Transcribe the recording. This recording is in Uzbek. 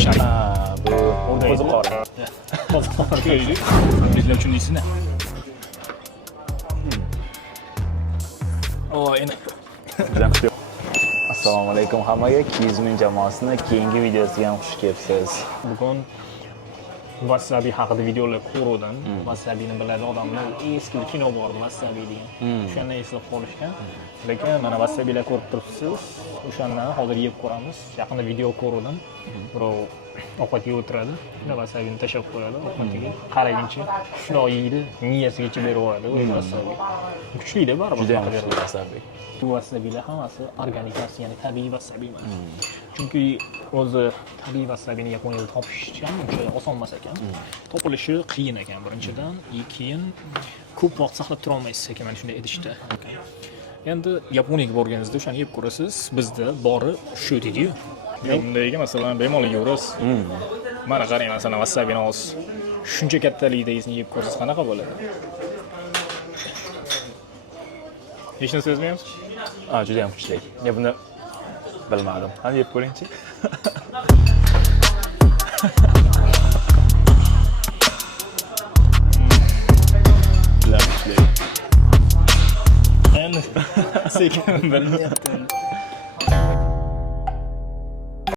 pishadi. Bu qo'ziqori. Qo'ziqori. Bizlar uchun deysizmi? O, endi. Assalomu alaykum hammaga. Kizmin jamoasining keyingi videosiga ham xush kelibsiz. Bugun Wasabi haqida videolar ko'rdim. Wasabini biladi odamlar. Eski kino bor Wasabi degan. O'shani eslab qolishgan. Lekin mana Wasabilar ko'rib turibsiz. O'shandan hozir yeb ko'ramiz. Yaqinda video ko'rdim. Birov ovqatga o'tiradi. Shunda Wasabini tashlab qo'yadi. Ovqatiga qaraguncha shundoq yeydi, miyasigacha berib yuboradi. O'y Wasabi. Kuchli-da baribir. Juda ham kuchli Wasabi. Bu wasabilar hammasi organik emas, ya'ni tabiiy wasabi emas. Chunki o'zi tabiiy wasabini Yaponiyada topish ham uncha oson emas ekan. Topilishi qiyin ekan birinchidan, keyin ko'p vaqt saqlab tura olmaysiz ekan mana shunday idishda. Endi Yaponiyaga borganingizda o'shani yeb ko'rasiz. Bizda bori shu deydi-yu. Bundayga masalan bemalol yeyverasiz. Mana qarang, masalan wasabini olsiz. Shuncha kattaligidagisini yeb ko'rsangiz qanaqa bo'ladi? Hech narsa sezmayapsiz? Juda ham kuchli. Men buni bilmadim. Qani yeb ko'ring-chi. Endi sekin bilinyapti.